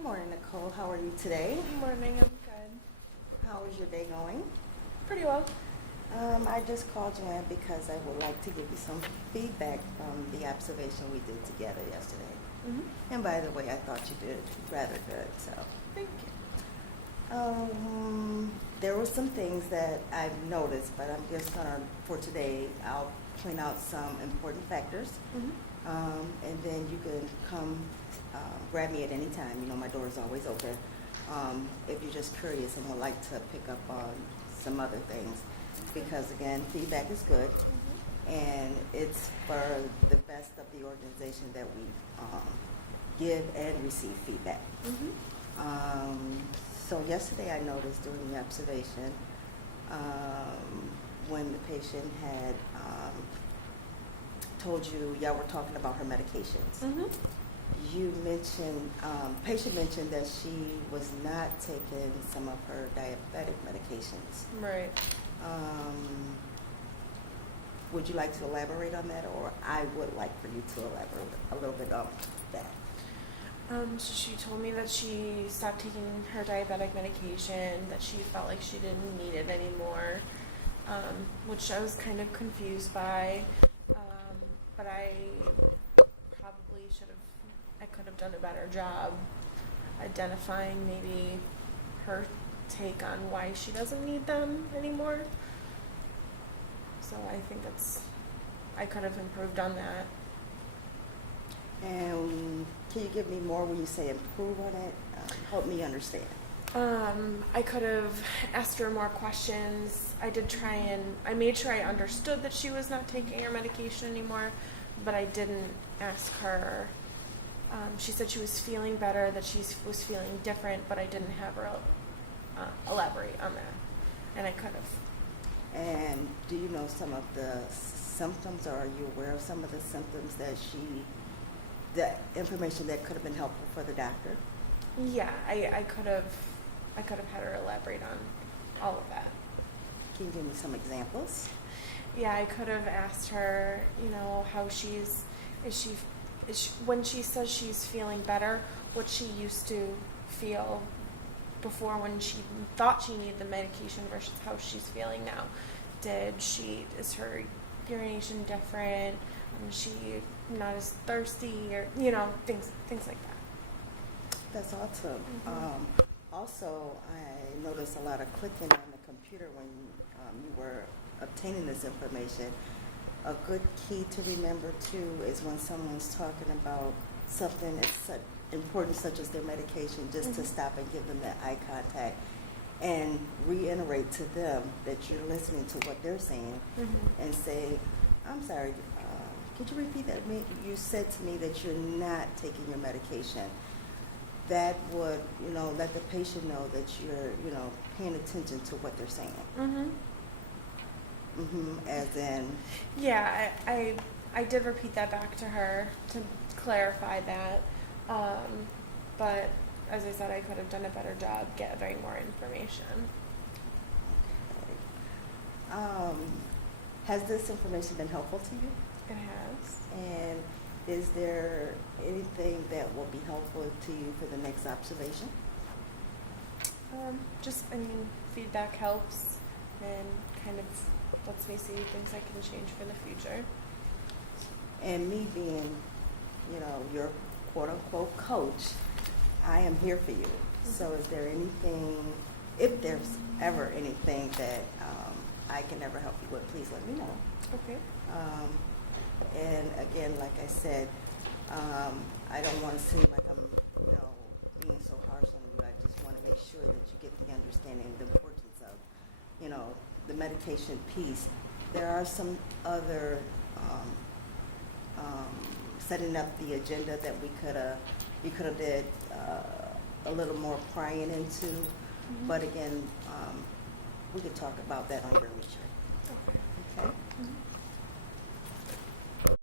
Good morning, Nicole. How are you today? Good morning, I'm good. How is your day going? Pretty well. I just called you in because I would like to give you some feedback from the observation we did together yesterday. Mm-hmm. And by the way, I thought you did rather good, so. Thank you. There were some things that I've noticed, but I'm just gonna, for today, I'll point out some important factors. Mm-hmm. And then you can come grab me at any time. You know, my door is always open. If you're just curious and would like to pick up on some other things. Because again, feedback is good, and it's for the best of the organization that we give and receive feedback. So yesterday I noticed during the observation when the patient had told you, y'all were talking about her medications. You mentioned, patient mentioned that she was not taking some of her diabetic medications. Right. Would you like to elaborate on that, or I would like for you to elaborate a little bit on that? So she told me that she stopped taking her diabetic medication, that she felt like she didn't need it anymore, which I was kind of confused by, but I probably I could have done a better job identifying maybe her take on why she doesn't need them anymore. So I think I could have improved on that. And can you give me more when you say improve on it? Help me understand. I could have asked her more questions. I made sure I understood that she was not taking her medication anymore, but I didn't ask her. She said she was feeling better, that she was feeling different, but I didn't have her elaborate on that, and I could have. And do you know some of the symptoms, or are you aware of some of the symptoms that the information that could have been helpful for the doctor? Yeah, I could have had her elaborate on all of that. Can you give me some examples? Yeah, I could have asked her, how when she says she's feeling better, what she used to feel before when she thought she needed the medication versus how she's feeling now. Is her urination different? Is she not as thirsty, or things like that? That's awesome. Also, I noticed a lot of clicking on the computer when you were obtaining this information. A good key to remember too is when someone's talking about something that's important, such as their medication, just to stop and give them that eye contact and reiterate to them that you're listening to what they're saying, and say, I'm sorry, could you repeat that? You said to me that you're not taking your medication. That would, let the patient know that you're, paying attention to what they're saying. As in? Yeah, I did repeat that back to her to clarify that. But as I said, I could have done a better job gathering more information. Okay. Has this information been helpful to you? It has. And is there anything that will be helpful to you for the next observation? Feedback helps and kind of lets me see things I can change for the future. And me being, your quote-unquote coach, I am here for you. So is there anything, if there's ever anything that I can ever help you with, please let me know. Okay. And again, like I said, I don't want to seem like I'm, being so harsh on you. I just want to make sure that you get the understanding, the importance of, the medication piece. There are some other setting up the agenda that you could have did a little more prying into. But again, we could talk about that on your research.